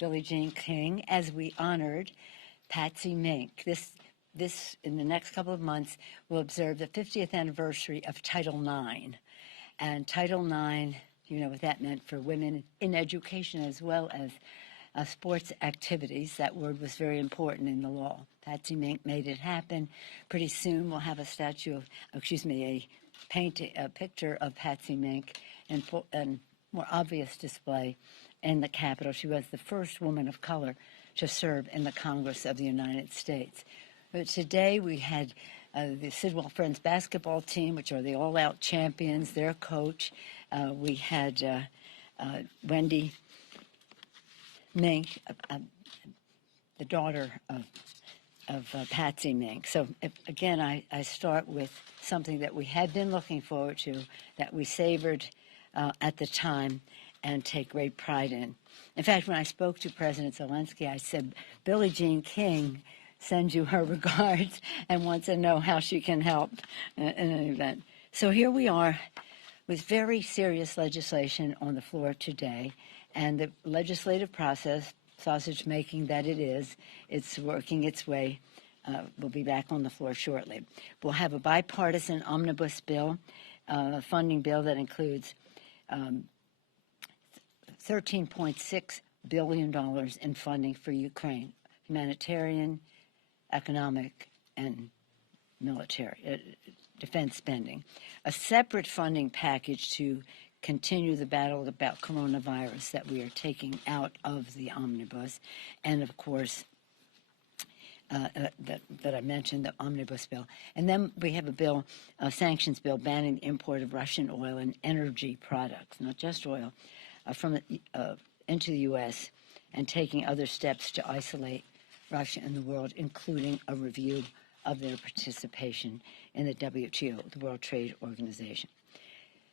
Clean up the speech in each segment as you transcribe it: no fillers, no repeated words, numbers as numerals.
Billie Jean King as we honored Patsy Mink. This in the next couple of months, will observe the 50th anniversary of Title IX. And Title IX, you know what that meant for women in education as well as sports activities. That word was very important in the law. Patsy Mink made it happen. Pretty soon we'll have a a picture of Patsy Mink and more obvious display in the Capitol. She was the first woman of color to serve in the Congress of the United States. But today we had the Sidwell Friends basketball team, which are the all-out champions, their coach. We had Wendy Mink, the daughter of Patsy Mink. So again, I start with something that we had been looking forward to, that we savored at the time and take great pride in. In fact, when I spoke to President Zelensky, I said, Billie Jean King sends you her regards and wants to know how she can help in an event. So here we are with very serious legislation on the floor today, and the legislative process, sausage making that it is, it's working its way. We'll be back on the floor shortly. We'll have a bipartisan omnibus bill, a funding bill that includes $13.6 billion in funding for Ukraine, humanitarian, economic, and military defense spending. A separate funding package to continue the battle about coronavirus that we are taking out of the omnibus, and of course, that I mentioned, the omnibus bill. And then we have a bill, a sanctions bill, banning the import of Russian oil and energy products, not just oil, into the U.S., and taking other steps to isolate Russia in the world, including a review of their participation in the WTO, the World Trade Organization.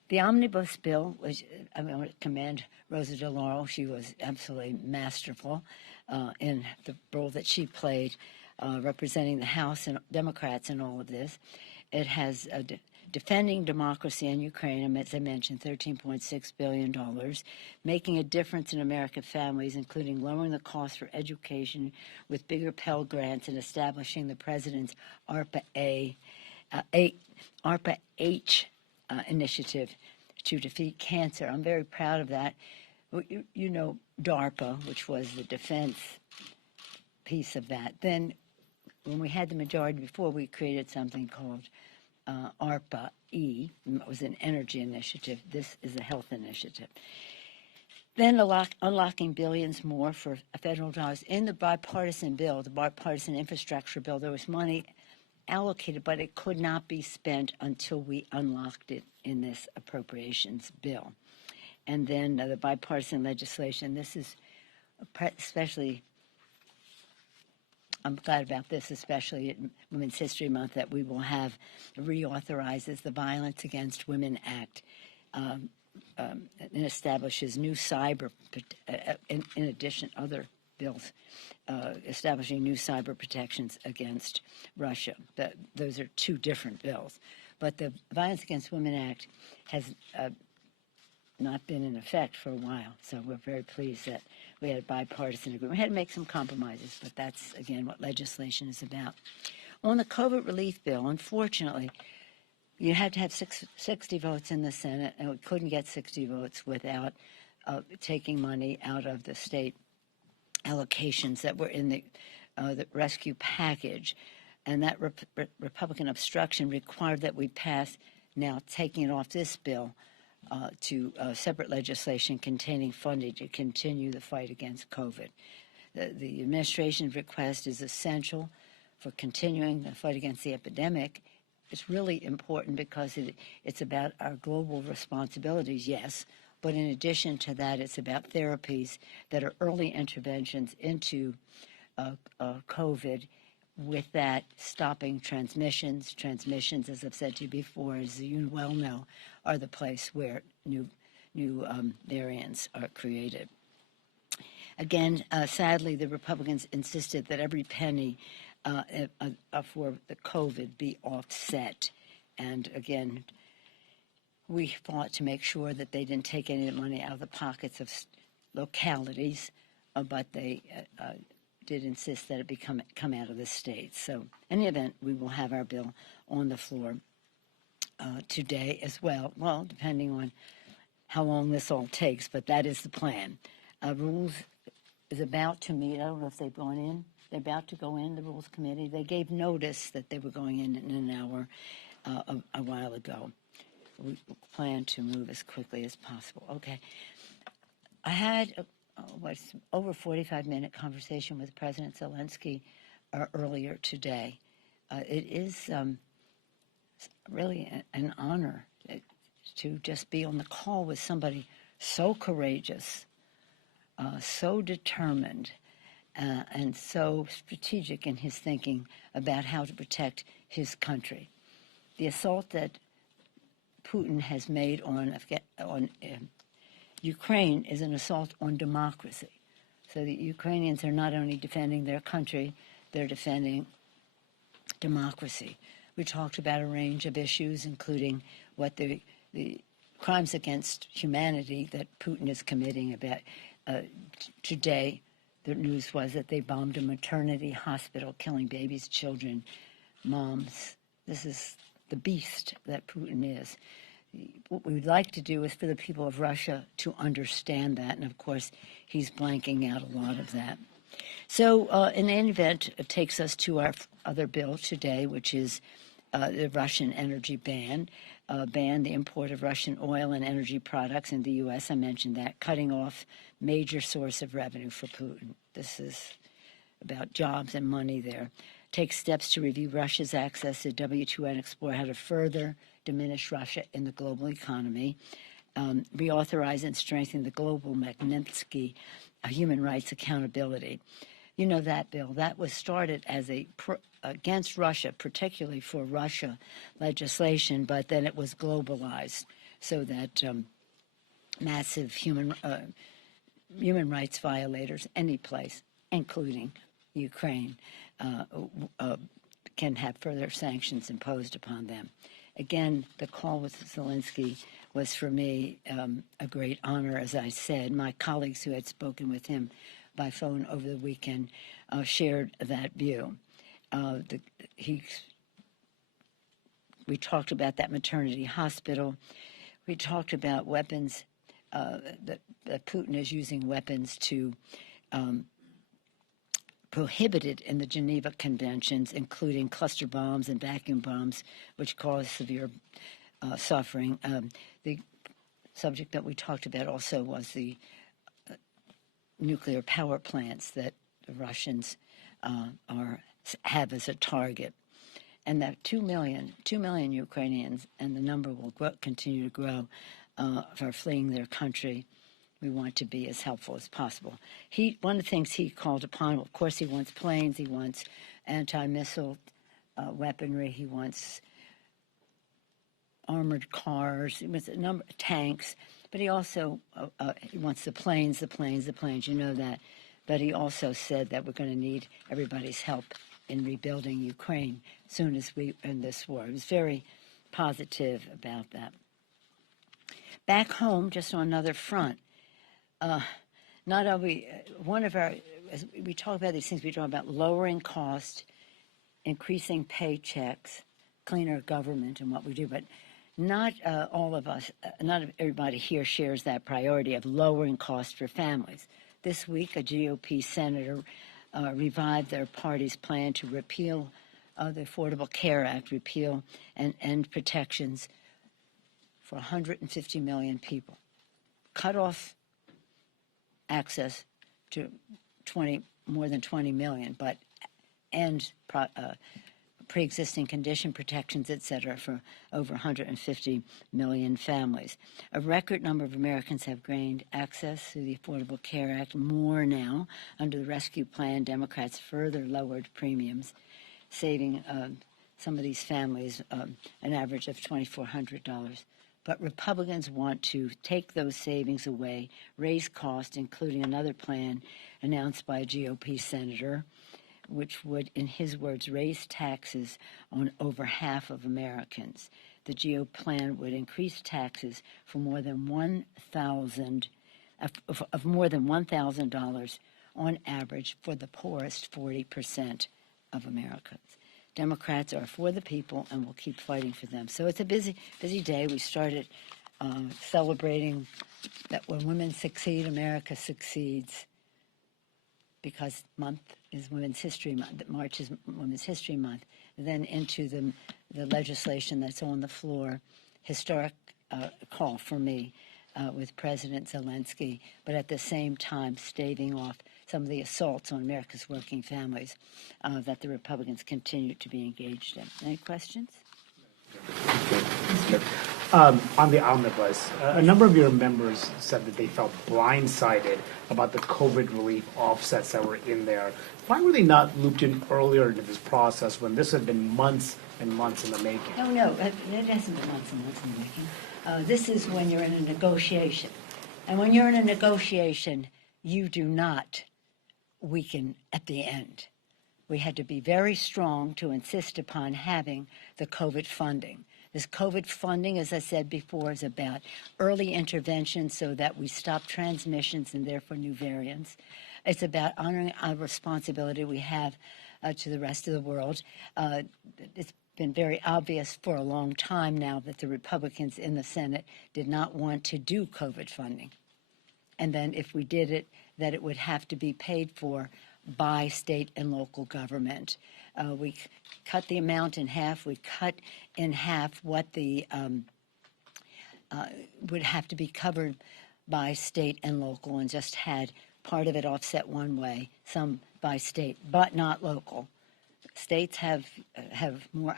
The omnibus bill, which I want to commend Rosa DeLauro. She was absolutely masterful in the role that she played representing the House and Democrats in all of this. It has defending democracy in Ukraine, as I mentioned, $13.6 billion, making a difference in American families, including lowering the cost for education with bigger Pell Grants and establishing the president's ARPA-H initiative to defeat cancer. I'm very proud of that. You know DARPA, which was the defense piece of that. Then when we had the majority before, we created something called ARPA-E. It was an energy initiative. This is a health initiative. Then unlocking billions more for federal dollars. In the bipartisan bill, the bipartisan infrastructure bill, there was money allocated, but it could not be spent until we unlocked it in this appropriations bill. And then the bipartisan legislation, this is especially, I'm glad about this, especially at Women's History Month, that we will have reauthorizes the Violence Against Women Act and establishes new cyber, in addition, other bills establishing new cyber protections against Russia. Those are two different bills. But the Violence Against Women Act has not been in effect for a while, so we're very pleased that we had a bipartisan agreement. We had to make some compromises, but that's, again, what legislation is about. On the COVID relief bill, unfortunately, you had to have 60 votes in the Senate, and we couldn't get 60 votes without taking money out of the state allocations that were in the rescue package. And that Republican obstruction required that we pass, now taking it off this bill, to separate legislation containing funding to continue the fight against COVID. The administration's request is essential for continuing the fight against the epidemic. It's really important because it's about our global responsibilities, yes, but in addition to that, it's about therapies that are early interventions into COVID, with that stopping transmissions. Transmissions, as I've said to you before, as you well know, are the place where new variants are created. Again, sadly, the Republicans insisted that every penny for the COVID be offset. And again, we fought to make sure that they didn't take any money out of the pockets of localities but they did insist that it come out of the states. So in any event, we will have our bill on the floor today as well. Well, depending on how long this all takes, but that is the plan. Rules is about to meet. I don't know if they've gone in. They're about to go in, the Rules Committee. They gave notice that they were going in an hour a while ago. We plan to move as quickly as possible. Okay. I had over 45-minute conversation with President Zelensky earlier today. It is really an honor to just be on the call with somebody so courageous, so determined, and so strategic in his thinking about how to protect his country. The assault that Putin has made on Ukraine is an assault on democracy. So the Ukrainians are not only defending their country, they're defending democracy. We talked about a range of issues, including what the crimes against humanity that Putin is committing. About today, the news was that they bombed a maternity hospital, killing babies, children, moms. This is the beast that Putin is. What we would like to do is for the people of Russia to understand that, and of course, he's blanking out a lot of that. So in any event, it takes us to our other bill today, which is the Russian energy ban the import of Russian oil and energy products in the U.S. I mentioned that, cutting off major source of revenue for Putin. This is about jobs and money there. Takes steps to review Russia's access to WTO and explore how to further diminish Russia in the global economy. Reauthorize and strengthen the global Magnitsky human rights accountability. You know that bill. That was started as against Russia, particularly for Russia legislation, but then it was globalized so that massive human rights violators, any place, including Ukraine, can have further sanctions imposed upon them. Again, the call with Zelensky was for me a great honor, as I said. My colleagues who had spoken with him by phone over the weekend shared that view. We talked about that maternity hospital. We talked about weapons, that Putin is using weapons to prohibited in the Geneva Conventions, including cluster bombs and vacuum bombs, which cause severe suffering. The subject that we talked about also was the nuclear power plants that the Russians have as a target. And that 2 million Ukrainians, and the number will continue to grow, are fleeing their country. We want to be as helpful as possible. One of the things he called upon, of course, he wants planes, he wants anti-missile weaponry, he wants armored cars, he wants a number of tanks, but he also he wants the planes, you know that. But he also said that we're going to need everybody's help in rebuilding Ukraine as soon as we end this war. He was very positive about that. Back home, just on another front, not only as we talk about these things, we talk about lowering cost, increasing paychecks, cleaner government, and what we do, but not all of us, not everybody here shares that priority of lowering cost for families. This week, a GOP senator revived their party's plan to repeal the Affordable Care Act, repeal and end protections for 150 million people. Cut off access to more than 20 million, but end pre-existing condition protections, et cetera, for over 150 million families. A record number of Americans have gained access to the Affordable Care Act, more now. Under the rescue plan, Democrats further lowered premiums, saving some of these families an average of $2,400. But Republicans want to take those savings away, raise costs, including another plan announced by a GOP senator, which would, in his words, raise taxes on over half of Americans. The GOP plan would increase taxes for more than $1,000 on on average for the poorest 40% of Americans. Democrats are for the people and will keep fighting for them. So it's a busy day. We started celebrating that when women succeed, America succeeds, because month is Women's History Month. March is Women's History Month. Then into the legislation that's on the floor, historic call for me with President Zelensky, but at the same time staving off some of the assaults on America's working families that the Republicans continue to be engaged in. Any questions? On the omnibus, a number of your members said that they felt blindsided about the COVID relief offsets that were in there. Why were they not looped in earlier into this process when this had been months and months in the making? No, it hasn't been months and months in the making. This is when you're in a negotiation. And when you're in a negotiation, you do not weaken at the end. We had to be very strong to insist upon having the COVID funding. This COVID funding, as I said before, is about early intervention so that we stop transmissions and therefore new variants. It's about honoring our responsibility we have to the rest of the world. It's been very obvious for a long time now that the Republicans in the Senate did not want to do COVID funding. And then if we did it, that it would have to be paid for by state and local government. We cut the amount in half. We cut in half what the would have to be covered by state and local, and just had part of it offset one way, some by state, but not local. States have more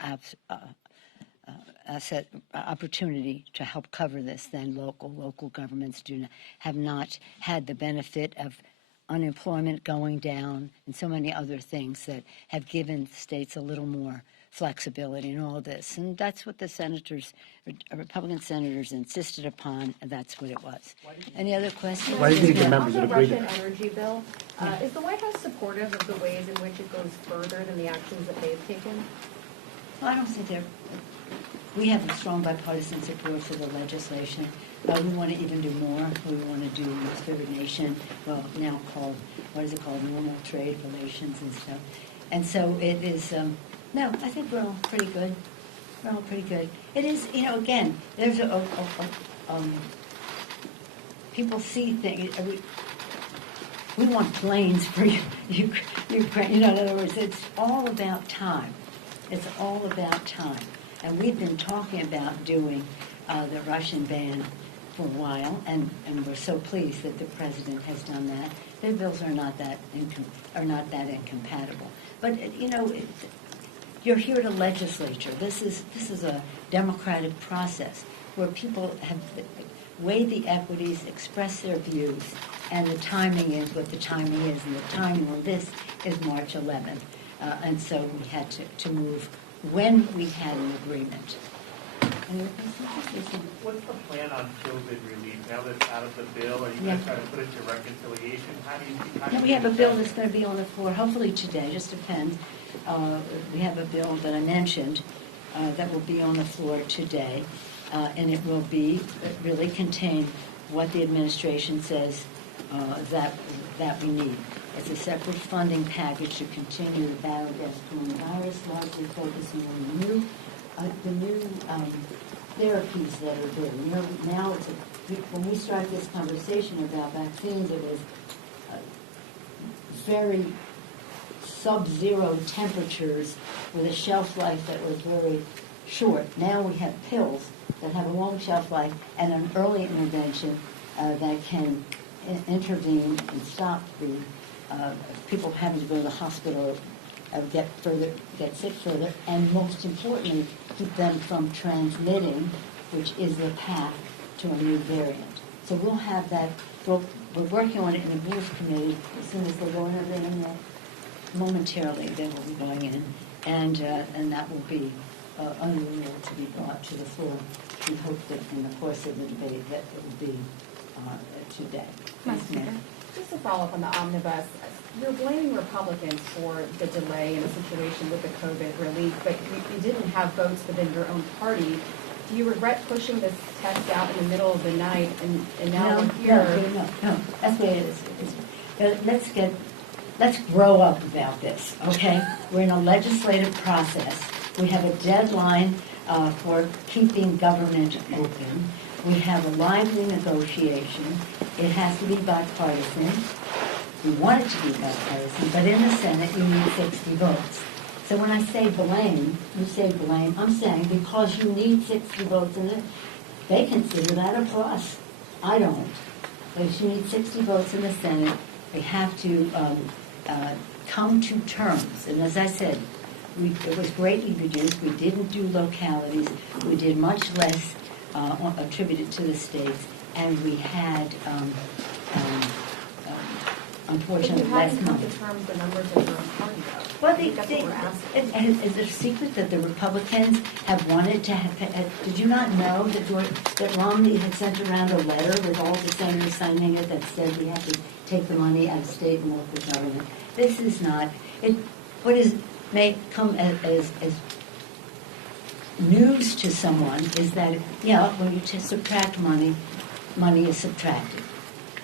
asset opportunity to help cover this than local. Local governments have not had the benefit of unemployment going down and so many other things that have given states a little more flexibility in all this. And that's what the Republican senators insisted upon, and that's what it was. Any other questions? Why do you think the members would agree to On the Russian energy bill, is the White House supportive of the ways in which it goes further than the actions that they've taken? Well, I don't think we have a strong bipartisan support for the legislation. We want to even do more. We want to do third nation, well, now called, what is it called, normal trade relations and stuff. And so it is, no, I think we're all pretty good. We're all pretty good. It is, again, there's people see things. We want planes for Ukraine. In other words, it's all about time. It's all about time. And we've been talking about doing the Russian ban for a while, and we're so pleased that the president has done that. Their bills are not that incompatible. But you're here at a legislature. This is a democratic process where people have weighed the equities, expressed their views, and the timing is what the timing is. And the timing on this is March 11th. And so we had to move when we had an agreement. What's the plan on COVID relief now that it's out of the bill? Are you going to try to put it to reconciliation? We have a bill that's going to be on the floor, hopefully today, just depends. We have a bill that I mentioned that will be on the floor today, and it will really contain what the administration says that we need. It's a separate funding package to continue the battle against coronavirus, largely focusing on the new therapies that are there. Now when we start this conversation about vaccines, it was very sub-zero temperatures with a shelf life that was very short. Now we have pills that have a long shelf life and an early intervention that can intervene and stop the people having to go to the hospital, get sick further, and most importantly, keep them from transmitting, which is the path to a new variant. So we'll have that. We're working on it in the Rules Committee. As soon as they go in there, momentarily they will be going in, and that will be under the rule to be brought to the floor. We hope that in the course of the debate that it will be today. Just to follow up on the omnibus, you're blaming Republicans for the delay in the situation with the COVID relief, but you didn't have votes within your own party. Do you regret pushing this text out in the middle of the night and now we're here? No. That's the way it is. let's grow up about this, okay? We're in a legislative process. We have a deadline for keeping government open. We have a lively negotiation. It has to be bipartisan. We want it to be bipartisan, but in the Senate, you need 60 votes. So when I say blame, you say blame, I'm saying because you need 60 votes in it, they consider that a plus. I don't. But if you need 60 votes in the Senate, they have to come to terms. And as I said, it was greatly reduced. We didn't do localities. We did much less attributed to the states. And we had, unfortunately, less But you money. haven't come to terms the numbers of your own party, though. Well, That's what we're asking. is it a secret that the Republicans have wanted to have, did you not know that Romney had sent around a letter with all the senators signing it that said we have to take the money out of state and local government? This is not, may come as news to someone is that, when you subtract money, money is subtracted.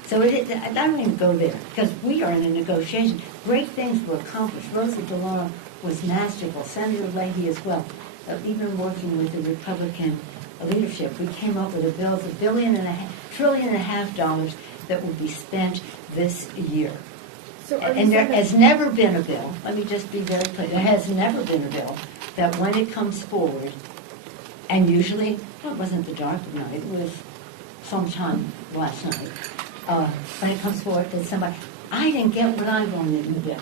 So I don't even go there, because we are in a negotiation. Great things were accomplished. Rosa DeLauro was masterful. Senator Leahy as well. Even working with the Republican leadership, we came up with a bill of $1.5 trillion that will be spent this year. So are you And there saying that- has never been a bill, let me just be very clear, there has never been a bill that when it comes forward, and usually, it wasn't the dark of night, it was sometime last night, when it comes forward, that somebody, I didn't get what I wanted in the bill.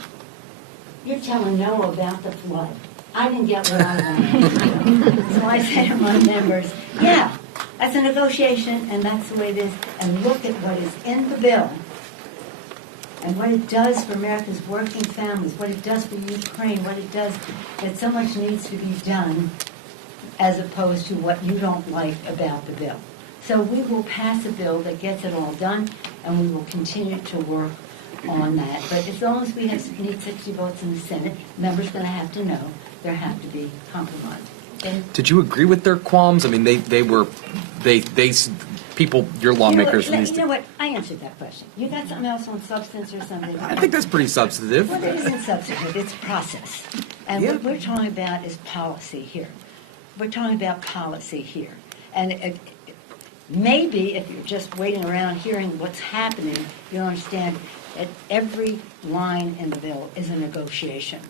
You're telling Noah about the flood. I didn't get what I wanted. So I say to my members, yeah, that's a negotiation, and that's the way it is, and look at what is in the bill, and what it does for America's working families, what it does for Ukraine, what it does, that so much needs to be done, as opposed to what you don't like about the bill. So we will pass a bill that gets it all done, and we will continue to work on that. But as long as we need 60 votes in the Senate, members are going to have to know there have to be compromise. And Did you agree with their qualms? I mean, people, your lawmakers. you know what? I answered that question. You got something else on substance or something? I think that's pretty substantive. Well, it isn't substantive. It's process. And what we're talking about is policy here. We're talking about policy here. And maybe if you're just waiting around hearing what's happening, you don't understand that every line in the bill is a negotiation.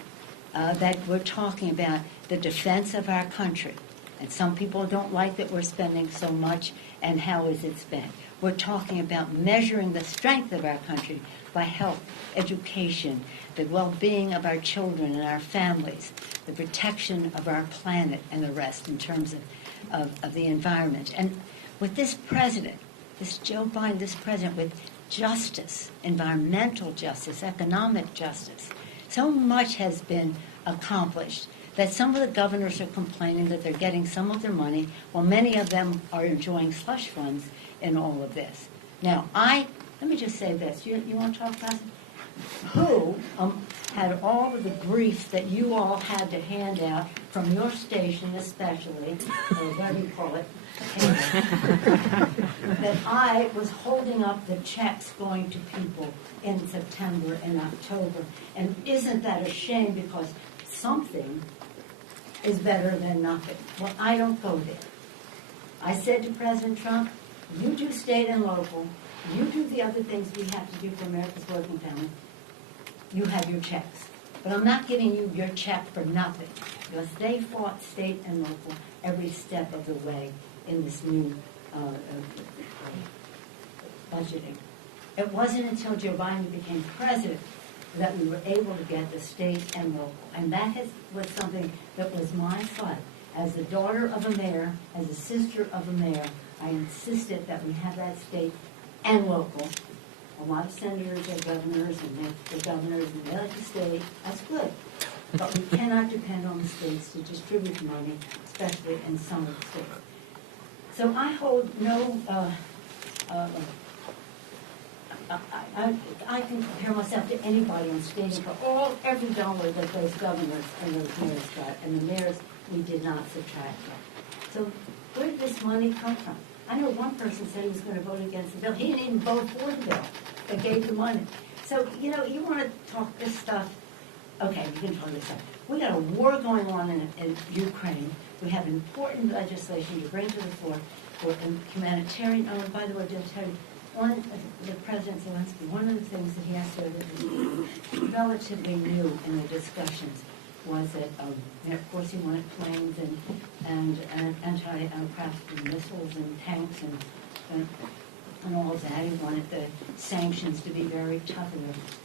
That we're talking about the defense of our country. And some people don't like that we're spending so much, and how is it spent? We're talking about measuring the strength of our country by health, education, the well-being of our children and our families, the protection of our planet and the rest in terms of the environment. And with this president, this Joe Biden, this president, with justice, environmental justice, economic justice, so much has been accomplished that some of the governors are complaining that they're getting some of their money, while many of them are enjoying slush funds in all of this. Now, let me just say this. You want to talk about it? Who had all of the briefs that you all had to hand out from your station especially, or whatever you call it, that I was holding up the checks going to people in September and October. And isn't that a shame, because something is better than nothing. Well, I don't go there. I said to President Trump, you do state and local, you do the other things we have to do for America's working family, you have your checks. But I'm not giving you your check for nothing, because they fought state and local every step of the way in this new budgeting. It wasn't until Joe Biden became president that we were able to get the state and local. And that was something that was my fight. As the daughter of a mayor, as a sister of a mayor, I insisted that we have that state and local. A lot of senators are governors, and the governors, and they like the state. That's good. But we cannot depend on the states to distribute money, especially in some of the states. So I hold no... I can compare myself to anybody on stage for every dollar that those governors and those mayors got, and the mayors we did not subtract that. So where did this money come from? I know one person said he was going to vote against the bill. He didn't even vote for the bill that gave the money. So, you want to talk this stuff, okay, we can talk this stuff. We got a war going on in Ukraine. We have important legislation to bring to the floor for humanitarian, oh, and by the way, just tell you, the President Zelensky, one of the things that he has to be relatively new in the discussions was that, of course, he wanted planes and anti-aircraft missiles and tanks and all of that. He wanted the sanctions to be very tough.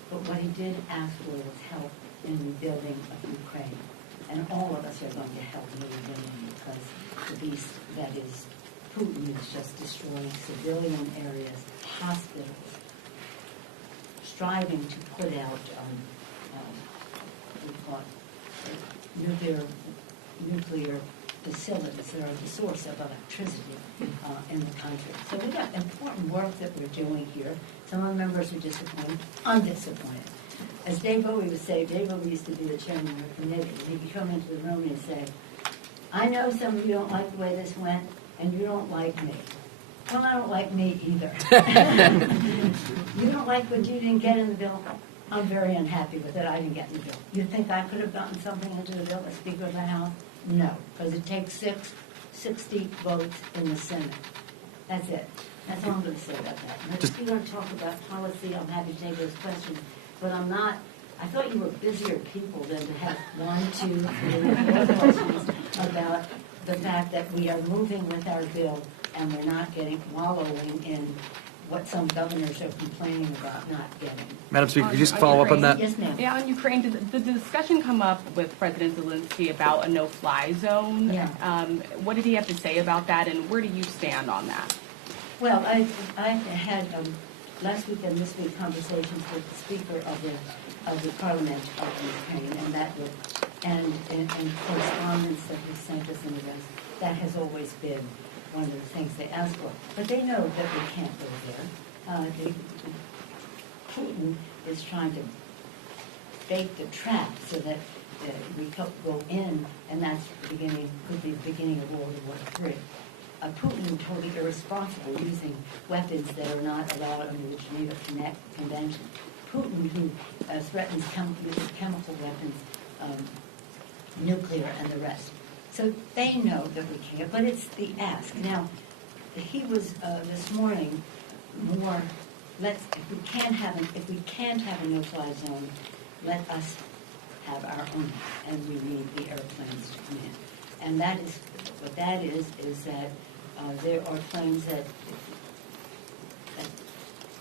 But what he did ask for was help in rebuilding of Ukraine. And all of us are going to help in rebuilding because the beast that is Putin is just destroying civilian areas, hospitals, striving to put out nuclear facilities that are the source of electricity in the country. So we've got important work that we're doing here. Some of the members are disappointed. I'm disappointed. As Dave Bowie would say, Dave Bowie used to be the chairman of the committee. He'd come into the room and he'd say, I know some of you don't like the way this went, and you don't like me. Well, I don't like me either. You don't like what you didn't get in the bill? I'm very unhappy with it. I didn't get in the bill. You think I could have gotten something into the bill as Speaker of the House? No, because it takes 60 votes in the Senate. That's it. That's all I'm going to say about that. And if you want to talk about policy, I'm happy to take those questions. But I'm not. I thought you were busier people than to have 1, 2, 3, 4 questions about the fact that we are moving with our bill and we're not wallowing in what some governors are complaining about not getting. Madam Speaker, could you just follow up on that? Yes, ma'am. Yeah, on Ukraine, did the discussion come up with President Zelensky about a no-fly zone? Yeah. What did he have to say about that, and where do you stand on that? Well, I had last week and this week conversations with the Speaker of the Parliament of Ukraine, and that would, and correspondence that was sent us in the rest. That has always been one of the things they ask for. But they know that we can't go there. Putin is trying to bait the trap so that we go in, and that's could be the beginning of World War III. Putin totally irresponsible using weapons that are not allowed under the Geneva Convention. Putin who threatens chemical weapons, nuclear, and the rest. So they know that we can't, but it's the ask. Now, he was this morning more. If we can't have a no-fly zone, let us have our own, and we need the airplanes to come in. And that is what that is that there are planes that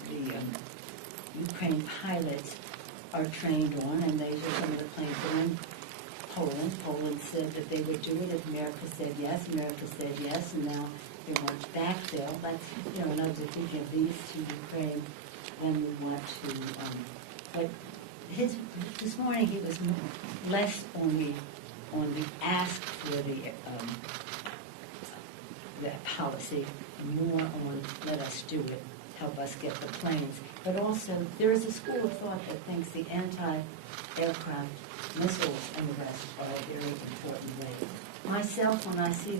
the Ukraine pilots are trained on, and these are some of the planes that are in Poland. Poland said that they would do it if America said yes. America said yes, and now they want to backfill. That's, another thinking of these to Ukraine, then we want to, but this morning he was less on the ask for the policy, more on let us do it, help us get the planes. But also, there is a school of thought that thinks the anti-aircraft missiles and the rest are a very important way. Myself, when I see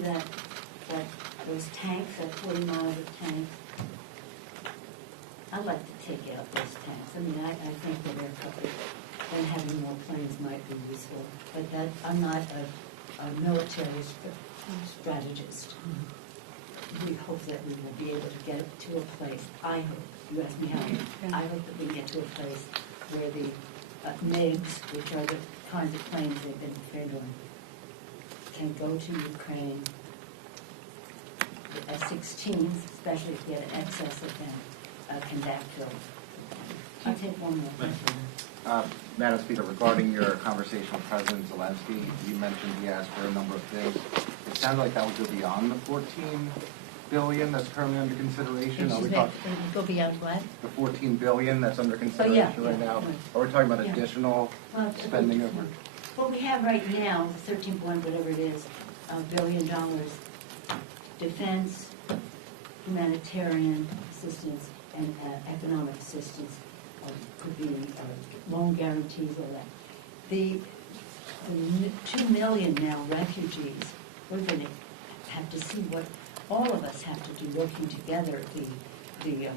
those tanks, that 40 miles of tanks, I'd like to take out those tanks. I mean, I think that then having more planes might be useful. But that I'm not a military strategist. We hope that we will be able to get it to a place. I hope. You asked me how. I hope that we get to a place where the MiGs, which are the kinds of planes they've been trained on, can go to Ukraine. The F-16s, especially if we have an excess of them, can backfill. I'll take one more question. Madam Speaker, regarding your conversation with President Zelensky, you mentioned he asked for a number of things. It sounded like that would go beyond the $14 billion that's currently under consideration. Are we talking Go beyond what? the $14 billion that's under consideration right now? Are we talking about additional spending over? What we have right now, 13 point whatever it is, $billion, defense, humanitarian assistance, and economic assistance. Could be loan guarantees, all that. The 2 million now refugees, we're going to have to see what all of us have to do, working together, the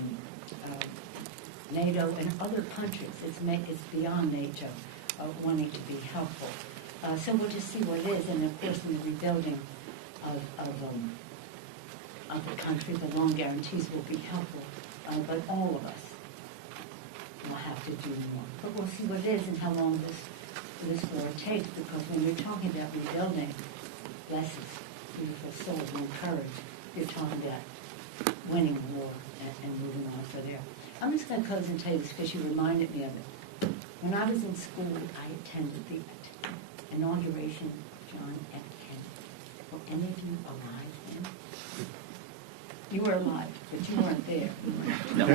NATO and other countries. It's beyond NATO wanting to be helpful. So we'll just see what it is, and of course in the rebuilding of the country, the loan guarantees will be helpful, but all of us will have to do more. But we'll see what it is and how long this war takes, because when you're talking about rebuilding, bless his beautiful soul and courage, you're talking about winning the war and moving on for there. I'm just going to close and tell you this because you reminded me of it. When I was in school, I attended the inauguration of John F. Kennedy. Were any of you alive then? You were alive, but you weren't there. No.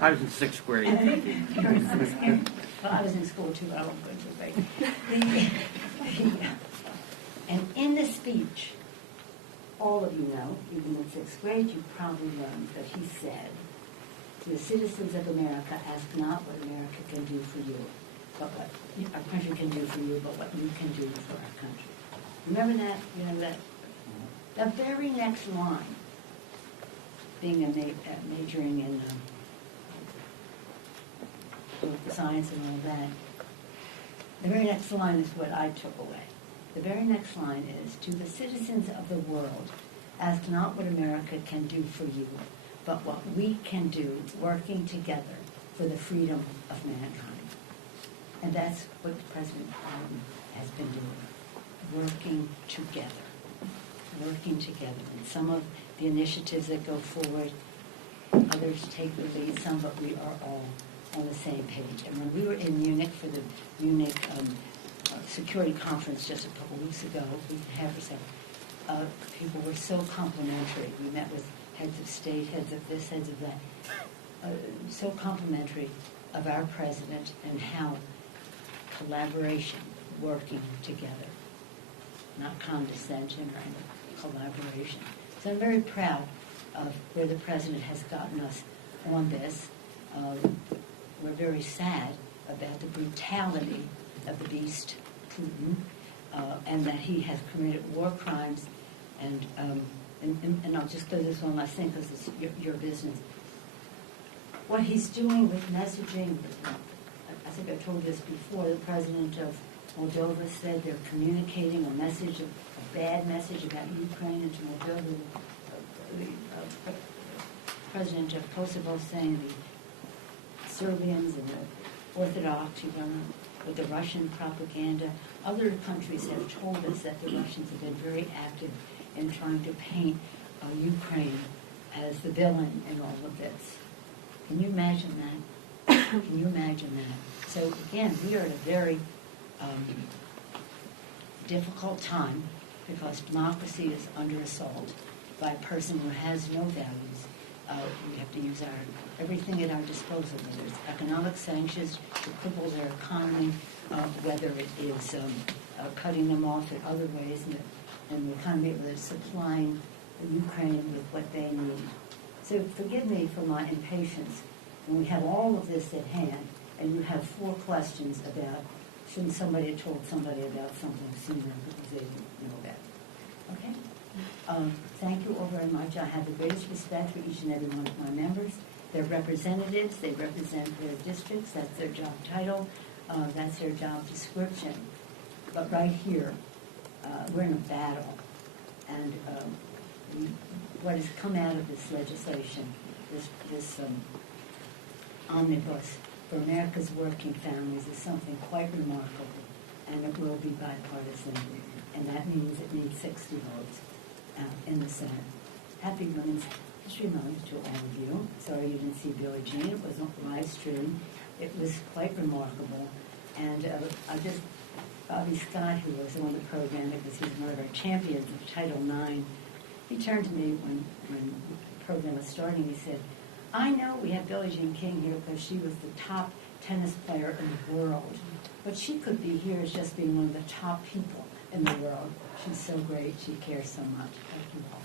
I was in sixth grade. You were in sixth grade. Well, I was in school too, but I won't go into it. And in the speech, all of you know, even in sixth grade, you probably learned that he said, "To the citizens of America, ask not what America can do for you, but what our country can do for you, but what you can do for our country." Remember that? You know that? The very next line, being majoring in political science and all that, the very next line is what I took away. The very next line is, "To the citizens of the world, ask not what America can do for you, but what we can do working together for the freedom of mankind." And that's what President Biden has been doing, working together. Working together. And some of the initiatives that go forward, others take the lead, some, but we are all on the same page. And when we were in Munich for the Munich security conference just a couple weeks ago, we had several, people were so complimentary. We met with heads of state, heads of this, heads of that, so complimentary of our president and how collaboration, working together, not condescension or any collaboration. So I'm very proud of where the president has gotten us on this. We're very sad about the brutality of the beast, Putin, and that he has committed war crimes. And I'll just go this one last thing because it's your business. What he's doing with messaging, I think I told this before, the president of Moldova said they're communicating a message, a bad message about Ukraine into Moldova. The president of Kosovo saying the Serbians and the Orthodox, with the Russian propaganda. Other countries have told us that the Russians have been very active in trying to paint Ukraine as the villain in all of this. Can you imagine that? Can you imagine that? So again, we are at a very difficult time because democracy is under assault by a person who has no values. We have to use everything at our disposal, whether it's economic sanctions to cripple their economy, whether it is cutting them off in other ways, and the economy, whether it's supplying Ukraine with what they need. So forgive me for my impatience when we have all of this at hand, and you have 4 questions about shouldn't somebody have told somebody about something sooner because they didn't know about it. Okay? Thank you all very much. I have the greatest respect for each and every one of my members. They're representatives. They represent their districts. That's their job title. That's their job description. But right here, we're in a battle. And what has come out of this legislation, this omnibus for America's working families is something quite remarkable. And it will be bipartisan. And that means it needs 60 votes in the Senate. Happy Women's History Month to all of you. Sorry you didn't see Billie Jean. It wasn't live streamed. It was quite remarkable. And Bobby Scott, who was on the program, because he's one of our champions of Title IX, he turned to me when the program was starting. He said, "I know we have Billie Jean King here because she was the top tennis player in the world, but she could be here as just being one of the top people in the world. She's so great. She cares so much." Thank you all.